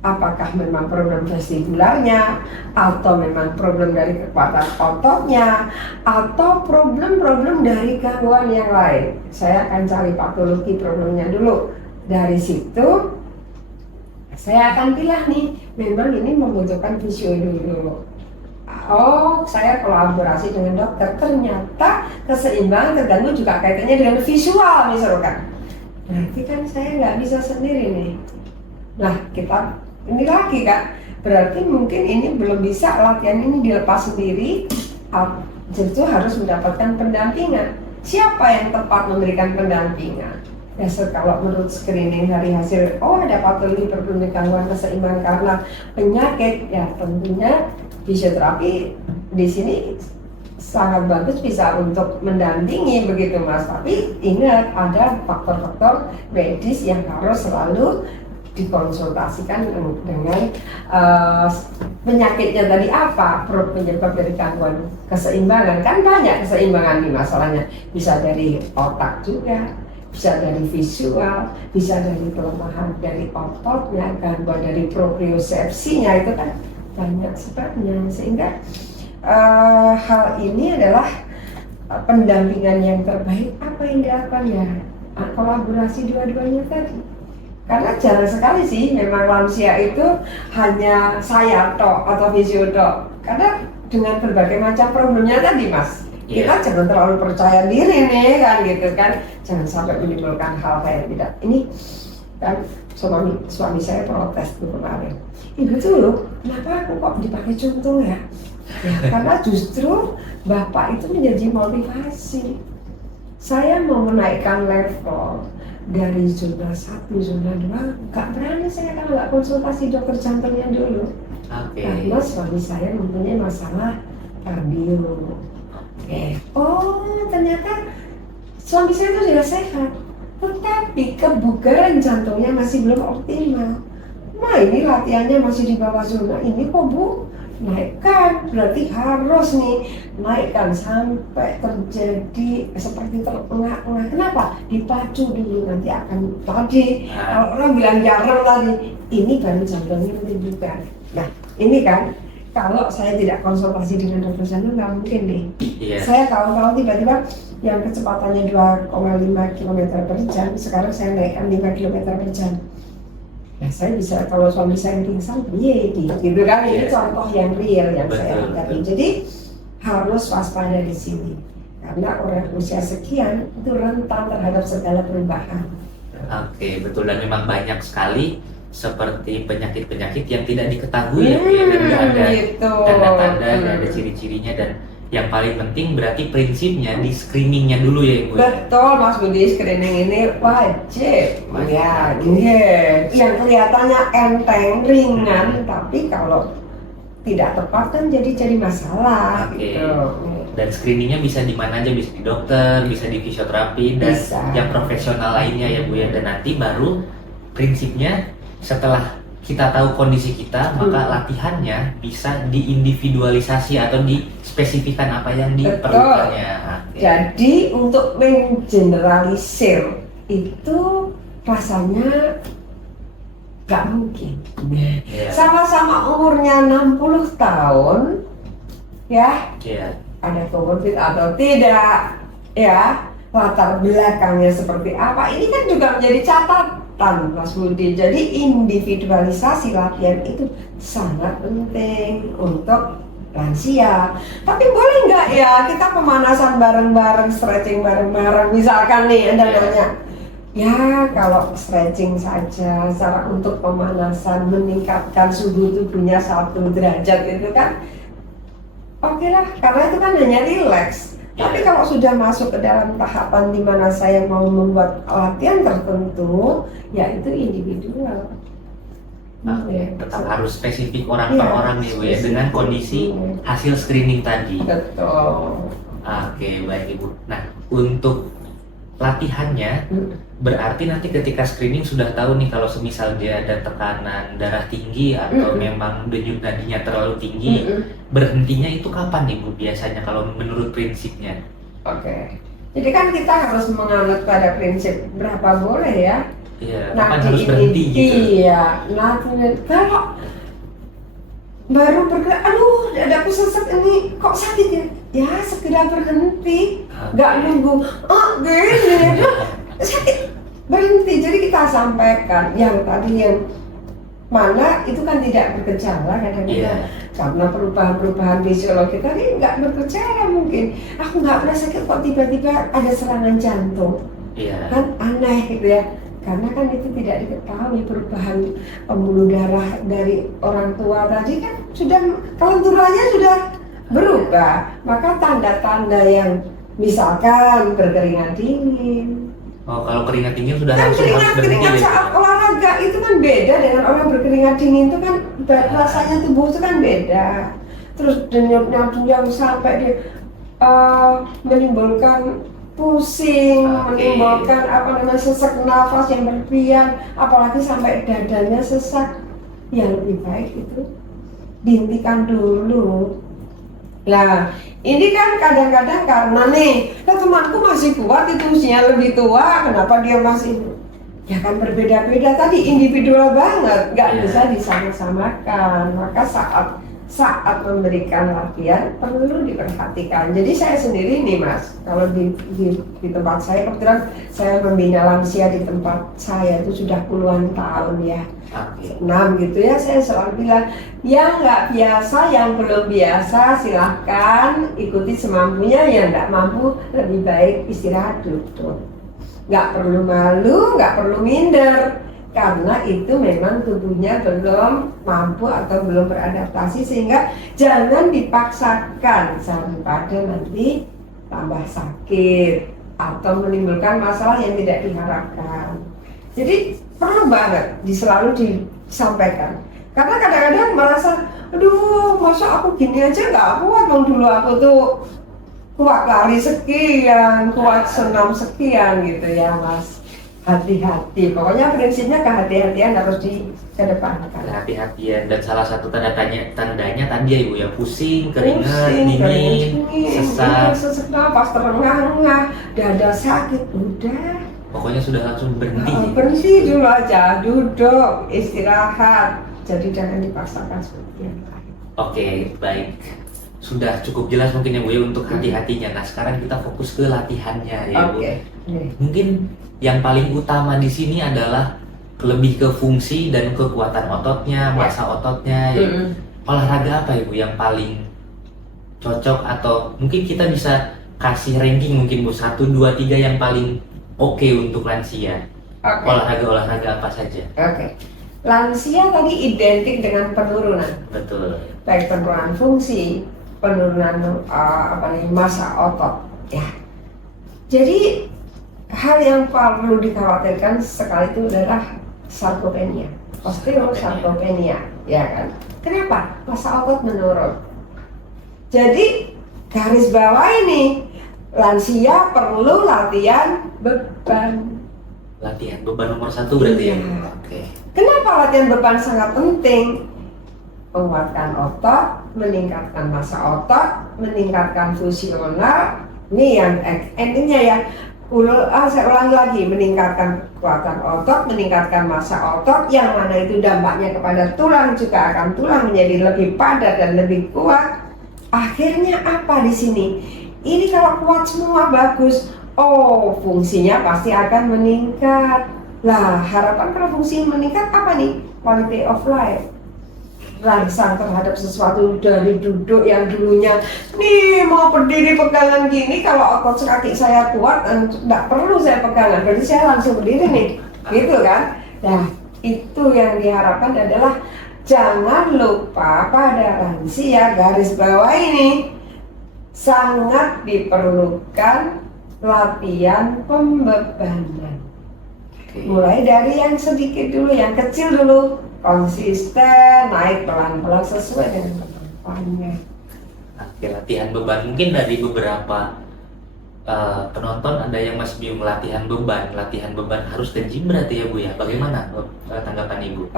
Apakah memang problem vestibularnya, atau memang problem dari kekuatan ototnya, atau problem-problem dari gangguan yang lain? Saya akan cari patologi problemnya dulu. Dari situ saya akan pilih nih, memang ini membutuhkan fisio dulu. Oh, saya kolaborasi dengan dokter, ternyata keseimbangan terganggu juga kaitannya dengan visual misalkan. Berarti kan saya nggak bisa sendiri nih. Nah, kita ini lagi kan, berarti mungkin ini belum bisa latihan ini dilepas sendiri, jadi harus mendapatkan pendampingan. Siapa yang tepat memberikan pendampingan? Ya, kalau menurut screening dari hasil, oh ada patologi problem gangguan keseimbangan karena penyakit, ya tentunya fisioterapi di sini sangat bagus bisa untuk mendampingi begitu Mas. Tapi ingat ada faktor-faktor medis yang harus selalu dikonsultasikan dengan penyakitnya tadi apa, penyebab dari gangguan keseimbangan. Kan banyak keseimbangan nih masalahnya, bisa dari otak juga, bisa dari visual, bisa dari kelemahan dari ototnya, gangguan dari propriosepsinya, itu kan banyak sebabnya. Sehingga hal ini adalah pendampingan yang terbaik. Apa yang dilakukan ya? Kolaborasi dua-duanya tadi. Karena jarang sekali sih memang lansia itu hanya saya tok atau fisio tok. Karena dengan berbagai macam problemnya tadi Mas, kita jangan terlalu percaya diri nih kan gitu kan, jangan sampai menimbulkan hal kayak tidak. Ini kan suami saya protes tuh kemarin, ibu tuh loh, kenapa aku kok dipakai contoh ya? Ya karena justru bapak itu menjadi motivasi. Saya mau menaikkan level dari zona 1, zona 2, gak berani saya kalau nggak konsultasi dokter jantungnya dulu. Karena suami saya mempunyai masalah kardio. Oh ternyata suami saya itu sudah sehat, tetapi kebugaran jantungnya masih belum optimal. Nah ini latihannya masih di bawah zona ini kok Bu, naikkan, berarti harus nih naikkan sampai terjadi seperti terengah-engah. Kenapa? Dipacu dulu, nanti akan tadi kalau orang bilang jarang tadi, ini baru jantungnya menunjukkan. Nah ini kan kalau saya tidak konsultasi dengan dokter jantung nggak mungkin nih. Saya tahu-tahu tiba-tiba yang kecepatannya 2,5 km per jam, sekarang saya naikkan 5 km per jam. Nah, saya bisa, kalau suami saya pingsan, gitu kan, ini contoh yang real yang saya lihat. Jadi harus waspada di sini, karena orang usia sekian itu rentan terhadap segala perubahan. Oke, betul, dan memang banyak sekali seperti penyakit-penyakit yang tidak diketahui ya, dan tidak ada tanda-tanda, tidak ada ciri-cirinya, dan yang paling penting berarti prinsipnya di screeningnya dulu ya Ibu. Betul Mas Budi, screening ini wajib. Ya, yang kelihatannya enteng, ringan, tapi kalau tidak tepat kan jadi masalah. Gitu. Dan screeningnya bisa di mana aja, bisa di dokter, bisa di fisioterapi, dan yang profesional lainnya ya Bu ya. Dan nanti baru prinsipnya setelah kita tahu kondisi kita, maka latihannya bisa diindividualisasi atau dispesifikkan apa yang diperlukannya. Jadi untuk menggeneralisir itu rasanya gak mungkin. Sama-sama umurnya 60 tahun, ya, ada comorbid atau tidak, ya, latar belakangnya seperti apa, ini kan juga menjadi catatan Mas Budi. Jadi individualisasi latihan itu sangat penting untuk lansia. Tapi boleh nggak ya kita pemanasan bareng-bareng, stretching bareng-bareng, misalkan nih Anda nanya, ya kalau stretching saja cara untuk pemanasan meningkatkan suhu tubuhnya 1 derajat itu kan oke lah, karena itu kan hanya relax. Tapi kalau sudah masuk ke dalam tahapan di mana saya mau membuat latihan tertentu, ya itu individual. Tetap harus spesifik orang per orang nih Bu ya, dengan kondisi hasil screening tadi. Betul. Oke, baik Ibu. Nah, untuk latihannya berarti nanti ketika screening sudah tahu nih kalau semisal dia ada tekanan darah tinggi atau memang denyut nadinya terlalu tinggi, berhentinya itu kapan nih Bu biasanya kalau menurut prinsipnya? Jadi kan kita harus menganut pada prinsip berapa boleh ya. Kapan harus berhenti gitu? Iya, kalau baru bergerak, aduh dadaku sesek ini kok sakit ya? Ya segera berhenti, nggak nunggu, gini, sakit, berhenti. Jadi kita sampaikan yang tadi yang mana itu kan tidak bergejala kadang-kadang karena perubahan-perubahan fisiologi tadi nggak bergejala mungkin. Aku nggak pernah sakit kok tiba-tiba ada serangan jantung, kan aneh gitu ya. Karena kan itu tidak diketahui perubahan pembuluh darah dari orang tua tadi kan sudah kelenturannya sudah berubah, maka tanda-tanda yang misalkan berkeringat dingin. Kalau keringat dingin sudah kan harus berhenti. Keringat saat olahraga itu kan beda dengan orang berkeringat dingin itu kan rasanya tubuh itu kan beda. Terus denyut yang sampai dia menimbulkan pusing, menimbulkan sesak nafas yang berlebihan, apalagi sampai dadanya sesak. Yang lebih baik itu dihentikan dulu. Nah, ini kan kadang-kadang karena nih, temanku masih kuat itu usianya lebih tua, kenapa dia masih? Ya kan berbeda-beda tadi, individual banget, nggak bisa disama-samakan. Maka saat saat memberikan latihan perlu diperhatikan. Jadi saya sendiri nih Mas, kalau di tempat saya, kebetulan saya membina lansia di tempat saya itu sudah puluhan tahun ya. Oke. 6 gitu ya, saya selalu bilang yang nggak biasa, yang belum biasa silahkan ikuti semampunya, yang nggak mampu lebih baik istirahat duduk. Nggak perlu malu, nggak perlu minder, karena itu memang tubuhnya belum mampu atau belum beradaptasi, sehingga jangan dipaksakan daripada nanti tambah sakit atau menimbulkan masalah yang tidak diharapkan. Jadi perlu banget selalu disampaikan, karena kadang-kadang merasa aduh masa aku gini aja nggak kuat, dulu aku tuh kuat lari sekian, kuat senam sekian gitu ya Mas. Hati-hati, pokoknya prinsipnya kehati-hatian harus dikedepankan. Kehati-hatian, dan salah satu tandanya tadi ya Ibu, yang pusing, keringat, dingin, sesak, pas terengah-engah, dada sakit, udah. Pokoknya sudah langsung berhenti. Berhenti dulu aja, duduk, istirahat. Jadi jangan dipaksakan seperti yang lain. Oke, baik. Sudah cukup jelas mungkin ya Bu ya untuk hati-hatinya. Nah sekarang kita fokus ke latihannya ya Bu. Mungkin yang paling utama di sini adalah lebih ke fungsi dan kekuatan ototnya, massa ototnya. Ya. Olahraga apa Ibu yang paling cocok, atau mungkin kita bisa kasih ranking mungkin Bu, 1, 2, 3 yang paling oke untuk lansia. Olahraga apa saja? Lansia tadi identik dengan penurunan. Betul. Baik penurunan fungsi, penurunan massa otot ya. Jadi hal yang perlu dikhawatirkan sekali itu adalah sarkopenia, osteosarkopenia, ya kan? Kenapa? Massa otot menurun. Jadi garis bawah ini lansia perlu latihan beban. Latihan beban nomor 1 berarti ya? Oke. Kenapa latihan beban sangat penting? Menguatkan otot, meningkatkan massa otot, meningkatkan fungsional. Ini yang endingnya ya. Saya ulangi lagi, meningkatkan kekuatan otot, meningkatkan massa otot, yang mana itu dampaknya kepada tulang, juga akan tulang menjadi lebih padat dan lebih kuat. Akhirnya apa di sini? Ini kalau kuat semua bagus, fungsinya pasti akan meningkat. Lah, harapan kalau fungsi meningkat apa nih? Quality of life. Rangsang terhadap sesuatu, dari duduk yang dulunya nih mau berdiri pegangan gini, kalau otot kaki saya kuat, tidak perlu saya pegangan, berarti saya langsung berdiri nih, gitu kan? Nah, itu yang diharapkan adalah jangan lupa pada lansia garis bawah ini sangat diperlukan latihan pembebanan. Mulai dari yang sedikit dulu, yang kecil dulu, konsisten, naik pelan-pelan sesuai dengan kemampuannya. Latihan beban, mungkin dari beberapa penonton ada yang masih bingung latihan beban harus ke gym berarti ya Bu ya? Bagaimana tanggapan Ibu?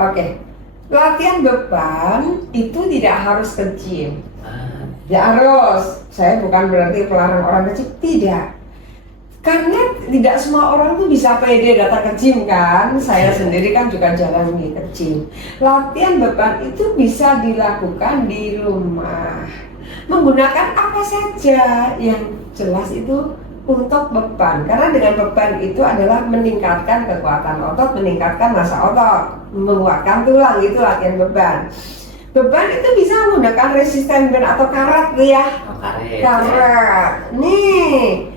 Latihan beban itu tidak harus ke gym. Tidak harus. Saya bukan berarti pelarang orang ke gym, tidak. Karena tidak semua orang tuh bisa pede datang ke gym kan. Saya sendiri kan juga jarang ke gym. Latihan beban itu bisa dilakukan di rumah, menggunakan apa saja yang jelas itu untuk beban. Karena dengan beban itu adalah meningkatkan kekuatan otot, meningkatkan massa otot, menguatkan tulang, itu latihan beban. Beban itu bisa menggunakan resisten band atau karet ya. Karet. Nih.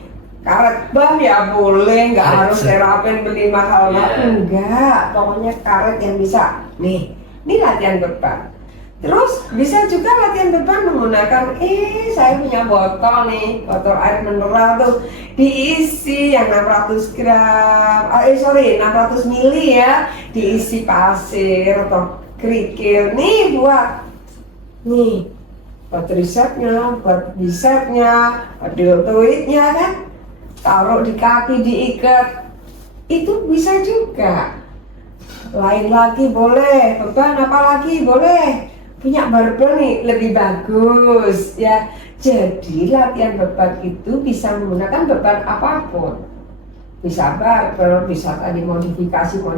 Karet bam ya boleh, nggak harus terapin beli mahal, enggak, pokoknya karet yang bisa. Nih, ini latihan beban. Terus bisa juga latihan beban menggunakan, saya punya botol nih, botol air mineral tuh, diisi yang 600 gram, 600 mili ya, diisi pasir atau kerikil. Nih buat tricepsnya, buat bicepsnya, deltoidnya kan. Taruh di kaki, diikat, itu bisa juga. Lain lagi boleh, beban apa lagi boleh. Punya barbel nih lebih bagus ya. Jadi latihan beban itu bisa menggunakan beban apapun. bisa barber, bisa tadi modifikasi, mau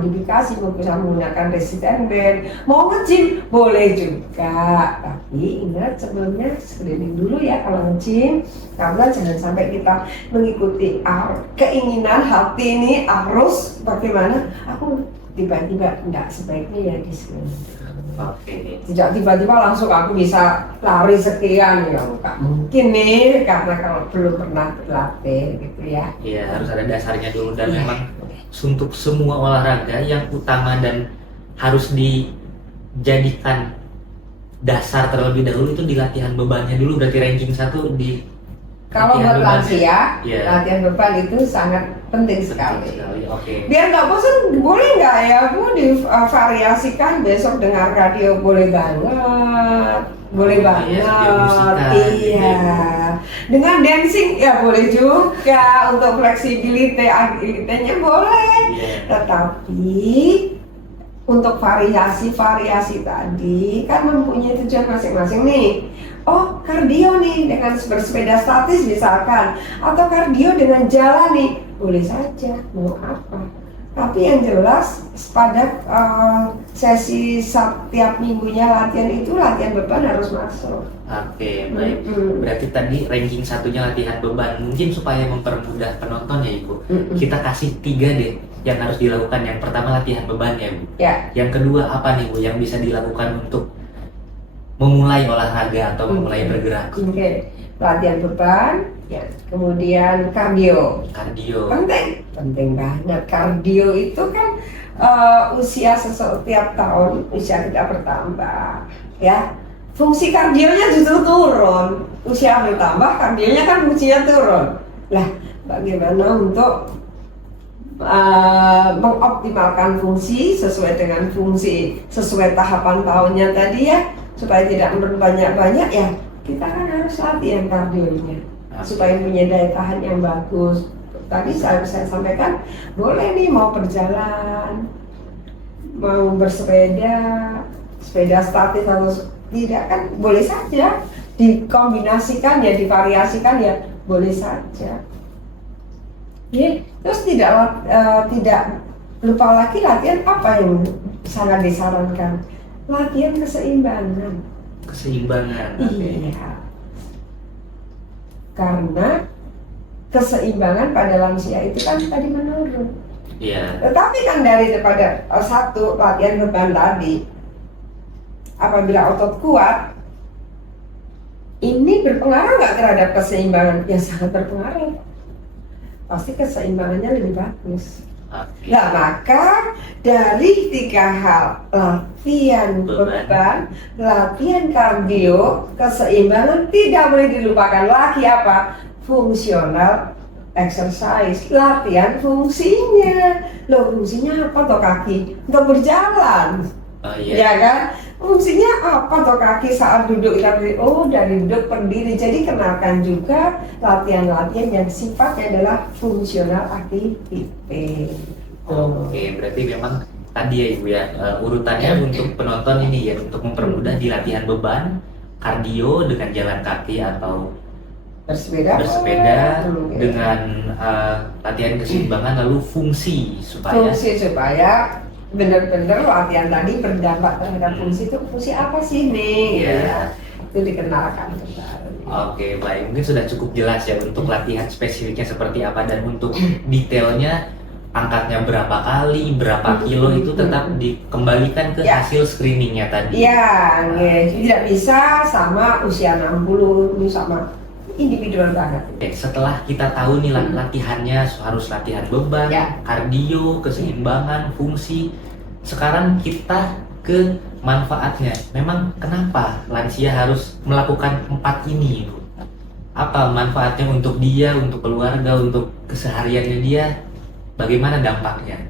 bisa menggunakan resistant band, mau nge-gym boleh juga. Tapi ingat sebelumnya screening dulu ya kalau nge-gym, karena jangan sampai kita mengikuti keinginan hati ini arus bagaimana aku tiba-tiba enggak, sebaiknya ya di screening. Oke. Tidak tiba-tiba langsung aku bisa lari sekian, ya nggak mungkin nih, karena kalau belum pernah berlatih gitu ya. Iya, harus ada dasarnya dulu dan Iya. memang untuk semua olahraga yang utama dan harus dijadikan dasar terlebih dahulu itu di latihan bebannya dulu, berarti ranking 1 di Kalau latihan buat bebannya. lansia, Iya. latihan beban itu sangat penting sekali. Oke. Biar nggak bosan, boleh nggak ya Bu divariasikan besok dengar radio, boleh banget, boleh Iya, banget, sambil musikan, iya. Dengan dancing ya boleh juga, untuk fleksibilitas agilitasnya boleh. Iya. Tetapi untuk variasi tadi kan mempunyai tujuan masing-masing nih. Oh, kardio nih dengan bersepeda statis misalkan, atau kardio dengan jalan nih, boleh saja, mau apa. Tapi yang jelas pada sesi setiap minggunya latihan itu latihan beban harus masuk. Oke, baik. Berarti tadi ranking 1-nya latihan beban. Mungkin supaya mempermudah penonton ya Ibu, kita kasih 3 deh yang harus dilakukan. Yang pertama latihan beban ya Bu. Ya. Yang kedua apa nih Bu yang bisa dilakukan untuk memulai olahraga atau memulai bergerak? Oke, latihan beban, ya. Kemudian kardio. Kardio. Penting banget. Kardio itu kan usia setiap tahun usia kita bertambah, ya. Fungsi kardionya justru turun. Usia bertambah, kardionya kan fungsinya turun. Lah, bagaimana untuk mengoptimalkan fungsi sesuai dengan fungsi sesuai tahapan tahunnya tadi ya, supaya tidak menurun banyak-banyak ya, kita kan harus latihan kardionya supaya punya daya tahan yang bagus. Tadi saya sampaikan boleh nih mau berjalan, mau bersepeda, sepeda statis atau tidak kan boleh saja, dikombinasikan ya, divariasikan ya, boleh saja. Ya, terus tidak lupa lagi latihan apa yang sangat disarankan, latihan keseimbangan. Iya, karena keseimbangan pada lansia itu kan tadi menurun. Iya. Tetapi kan daripada satu latihan beban tadi, apabila otot kuat, ini berpengaruh nggak terhadap keseimbangan? Ya sangat berpengaruh. Pasti keseimbangannya lebih bagus. Oke. Nah, maka dari 3 hal, latihan beban, latihan kardio, keseimbangan, tidak boleh dilupakan lagi apa? Fungsional exercise, latihan fungsinya. Loh, fungsinya apa toh kaki? Untuk berjalan. Oh iya. Ya kan? Fungsinya apa toh kaki saat duduk? Oh, dari duduk berdiri. Jadi kenalkan juga latihan-latihan yang sifatnya adalah fungsional activity. Oke, berarti memang tadi ya Ibu ya, urutannya untuk penonton ini ya, untuk mempermudah di latihan beban, kardio dengan jalan kaki atau bersepeda dengan latihan keseimbangan, lalu fungsi supaya benar-benar latihan tadi berdampak terhadap fungsi. Itu fungsi apa sih nih? Iya. Ya, itu dikenalkan kembali. Oke, baik, mungkin sudah cukup jelas ya untuk latihan spesifiknya seperti apa, dan untuk detailnya angkatnya berapa kali, berapa kilo itu tetap dikembalikan ke Ya. hasil screeningnya tadi. Iya, tidak bisa sama usia 60, ini sama individual banget. Oke, setelah kita tahu nih latihannya harus latihan beban, Ya. kardio, keseimbangan, fungsi. Sekarang kita ke manfaatnya. Memang kenapa lansia harus melakukan 4 ini, Bu? Apa manfaatnya untuk dia, untuk keluarga, untuk kesehariannya dia? Bagaimana dampaknya?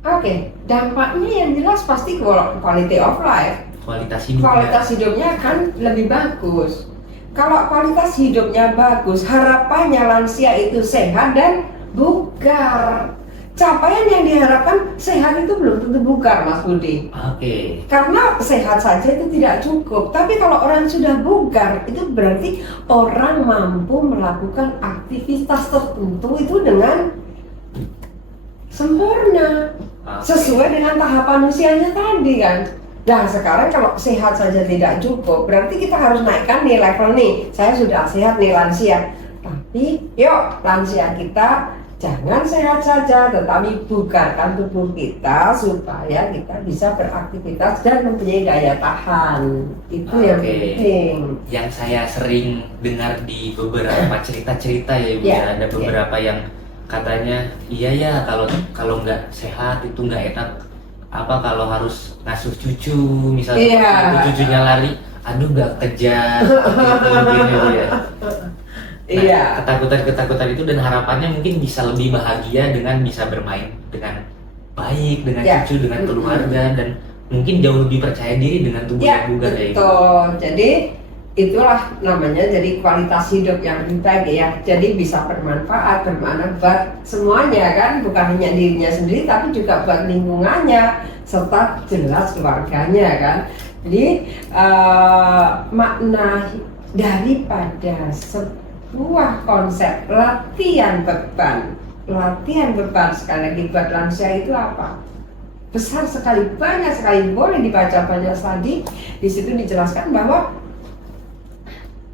Oke, dampaknya yang jelas pasti quality of life. Kualitas hidupnya. Kualitas hidupnya akan lebih bagus. Kalau kualitas hidupnya bagus, harapannya lansia itu sehat dan bugar. Capaian yang diharapkan sehat itu belum tentu bugar, Mas Budi. Oke. Karena sehat saja itu tidak cukup. Tapi kalau orang sudah bugar, itu berarti orang mampu melakukan aktivitas tertentu itu dengan sempurna, Oke. sesuai dengan tahapan usianya tadi kan. Nah sekarang kalau sehat saja tidak cukup, berarti kita harus naikkan nih level nih. Saya sudah sehat nih lansia, tapi yuk lansia kita jangan sehat saja, tetapi bugarkan tubuh kita supaya kita bisa beraktivitas dan mempunyai daya tahan. Itu yang Oke. penting. Yang saya sering dengar di beberapa cerita-cerita ya Ibu, Ya, ya, ada beberapa yang katanya iya ya kalau nggak sehat itu nggak enak, apa kalau harus ngasuh cucu misalnya, Iya. itu cucunya lari, aduh nggak kejar seperti itu mungkin ya Bu, ya. Nah, Iya. ketakutan-ketakutan itu dan harapannya mungkin bisa lebih bahagia dengan bisa bermain dengan baik dengan Ya. cucu, dengan keluarga, dan mungkin jauh lebih percaya diri dengan tubuh Ya, yang bugar ya Ibu. betul. Jadi itulah namanya jadi kualitas hidup yang lebih baik ya. Jadi bisa bermanfaat, bermakna buat semuanya kan, bukan hanya dirinya sendiri tapi juga buat lingkungannya serta jelas keluarganya kan. Jadi makna daripada sebuah konsep latihan beban sekali lagi buat lansia itu apa? Besar sekali, banyak sekali, boleh dibaca banyak tadi. Di situ dijelaskan bahwa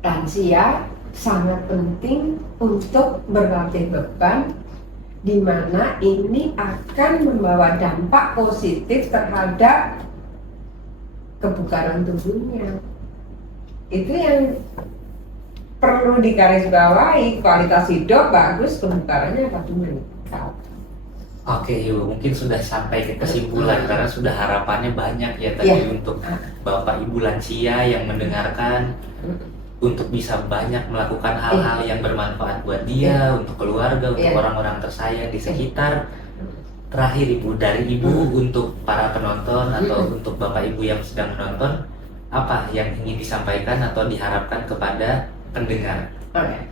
lansia sangat penting untuk berlatih beban, di mana ini akan membawa dampak positif terhadap kebugaran tubuhnya. Itu yang perlu digarisbawahi, kualitas hidup bagus, kebugarannya akan meningkat. Oke Ibu, mungkin sudah sampai ke kesimpulan karena sudah harapannya banyak ya tadi Ya. untuk Bapak Ibu lansia yang mendengarkan, untuk bisa banyak melakukan hal-hal yang bermanfaat buat dia, untuk keluarga, untuk Iya. orang-orang tersayang di sekitar. Terakhir Ibu, dari Ibu untuk para penonton atau untuk Bapak Ibu yang sedang menonton, apa yang ingin disampaikan atau diharapkan kepada pendengar? Oke.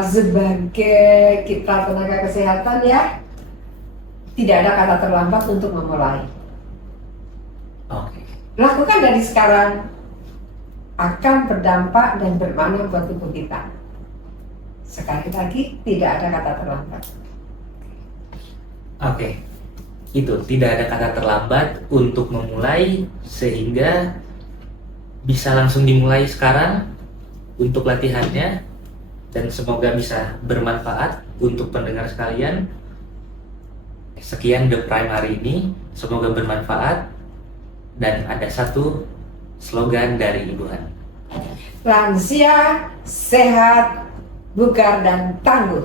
Sebagai kita tenaga kesehatan ya, tidak ada kata terlambat untuk memulai. Oke. Lakukan dari sekarang, akan berdampak dan bermakna buat tubuh kita. Sekali lagi, tidak ada kata terlambat. Oke, itu tidak ada kata terlambat untuk memulai, sehingga bisa langsung dimulai sekarang untuk latihannya, dan semoga bisa bermanfaat untuk pendengar sekalian. Sekian The Prime hari ini, semoga bermanfaat, dan ada satu slogan dari Ibu Han. Lansia, sehat, bugar, dan tangguh.